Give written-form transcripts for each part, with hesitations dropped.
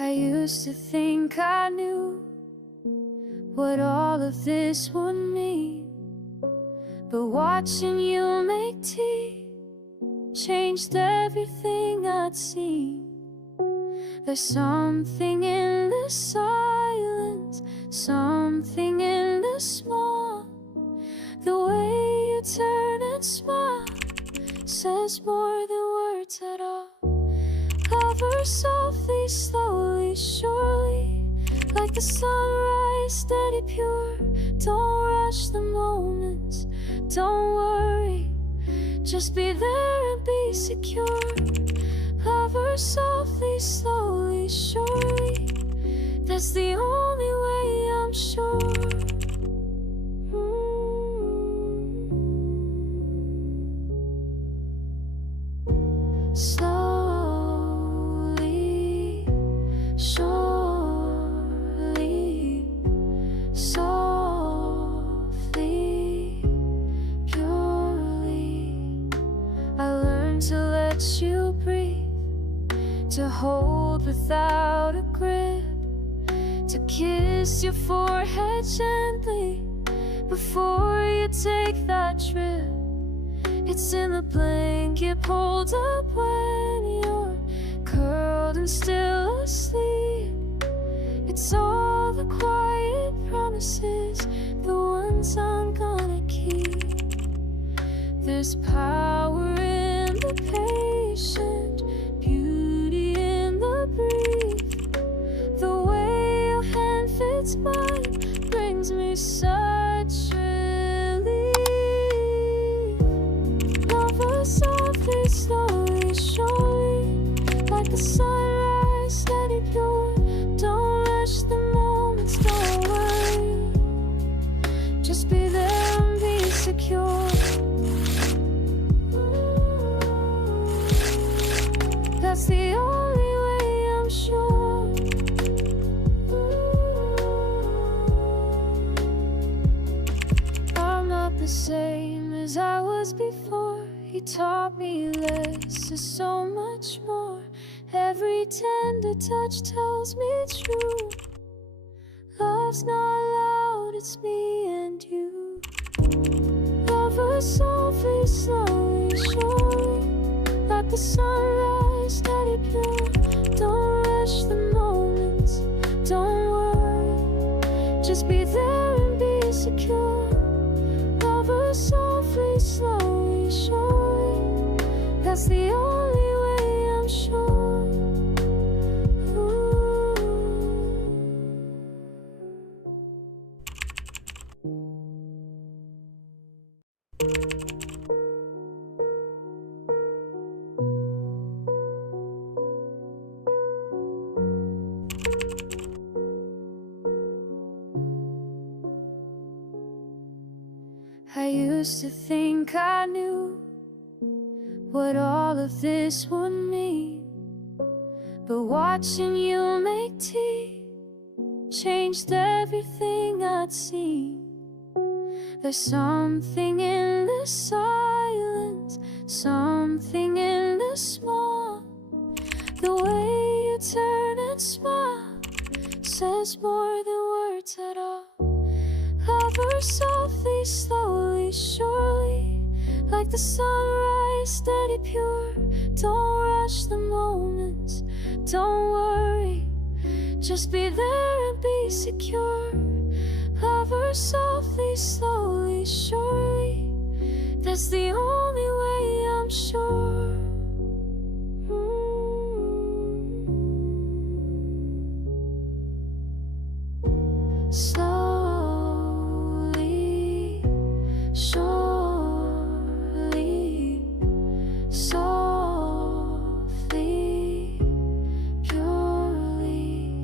I used to think I knew what all of this would mean, but watching you make tea changed everything I'd seen. There's something in the silence, something in the small. The way you turn and smile says more than words at all. Cover softly, slowly, surely, like the sunrise, steady, pure. Don't rush the moments, don't worry, just be there and be secure. Cover softly, slowly, surely, that's the only way I'm sure. Slowly, surely, let you breathe, to hold without a grip, to kiss your forehead gently before you take that trip. It's in the blanket pulled up when you're curled and still asleep. It's all the quiet promises, the ones I'm gonna keep. There's power in the patient, beauty in the brief. The way your hand fits mine brings me such relief. Love us softly, slowly, surely, like the sunrise, steady, pure. Don't rush the moments, don't worry. Just be there and be secure. That's the only way, I'm sure. I'm not the same as I was before. He taught me less is so much more. Every tender touch tells me true. Love's not loud, it's me and you. Love us softly, slowly, surely, like the sunrise, steady, pure. Don't rush the moments, don't worry. Just be there and be secure. Love us softly, slowly, surely. That's the only way, I'm sure. I used to think I knew what all of this would mean, but watching you make tea changed everything I'd seen. There's something in the silence, something in the small. The way you turn and smile says more than words at all. Love her softly, slowly, surely, like the sunrise, steady, pure. Don't rush the moments, don't worry. Just be there and be secure. Love her softly, slowly, surely. That's the only way, I'm sure. Slowly, surely, softly, purely.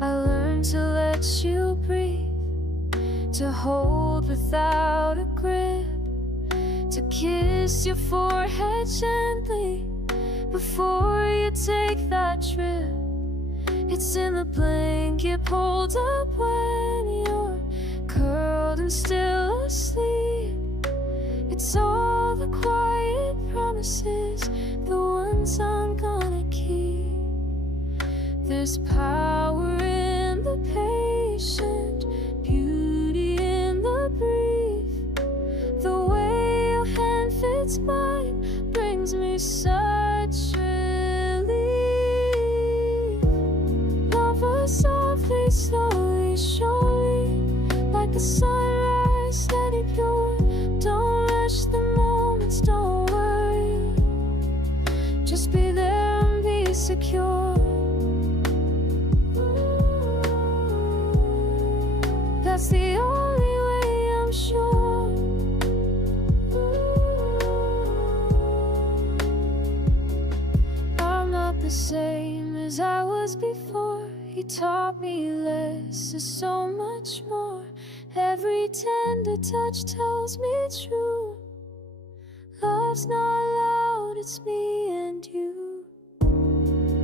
I learned to let you breathe, to hold without a grip, to kiss your forehead gently before you take that trip. It's in the blanket pulled up when you're curled and still asleep. It's all the quiet promises, the ones I'm gonna keep. There's power in the patient, beauty in the brief. The way your hand fits mine brings me such relief. Love us softly, slowly, surely, like the sunrise, steady, pure. Don't rush the moments, don't worry. Just be there and be secure. That's the only way, I'm sure. I'm not the same as I was before. He taught me less is so much more. Every tender touch tells me true. Love's not loud, it's me and you.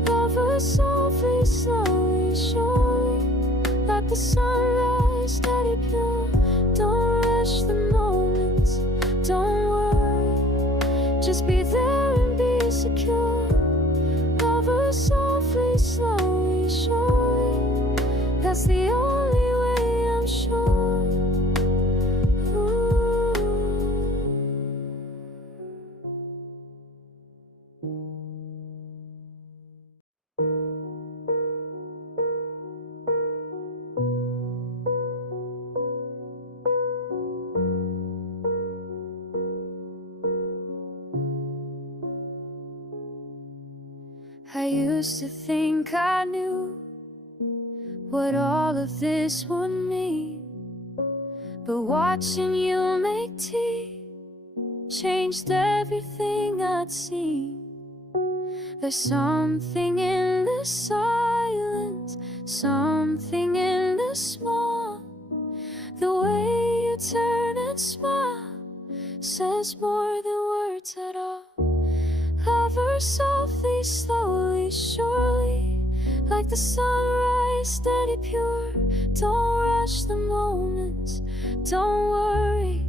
Love us softly, slowly, surely, like the sunrise, steady, pure. Don't rush the moments, don't worry. Just be there and be That's the only way I'm sure. I used to think I knew what all of this would mean, but watching you make tea changed everything I'd seen. There's something in the silence, something in the small. The way you turn and smile says more than words at all. Hover softly, slowly, surely, like the sunrise, steady, pure. Don't rush the moments, don't worry,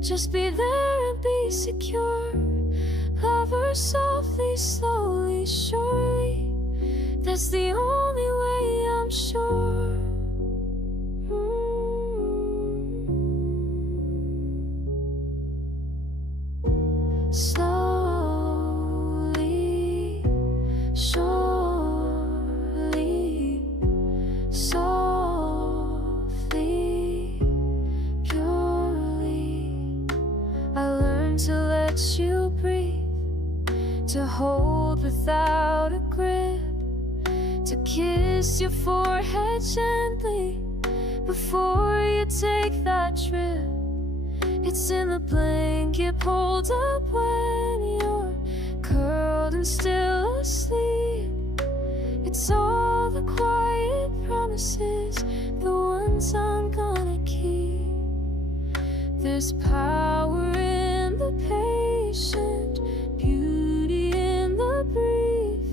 just be there and be secure. Hover softly, slowly, surely, that's the only way I'm sure. Slowly, surely, softly, purely, I learned to let you breathe, to hold without a grip, to kiss your forehead gently before you take that trip. It's in the blanket pulled up when you're curled and still asleep. It's all the quiet promises, the ones I'm gonna keep. There's power in the patient, beauty in the brief.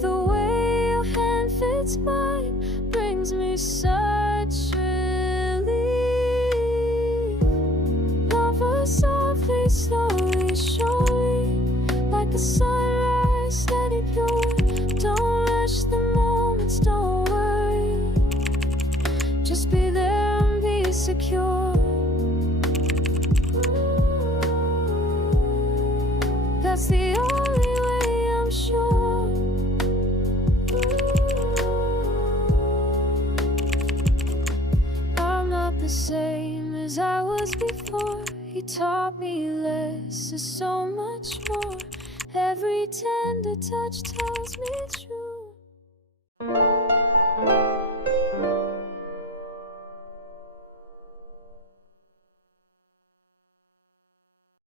The way your hand fits mine brings me such relief. Lover softly, slowly, surely, like the sunrise, steady, pure. Don't rush the moments, don't worry, just be there and be secure. That's the only way I'm sure. I'm not the same as I was before. He taught me less is so much more. Every tender touch tells me true.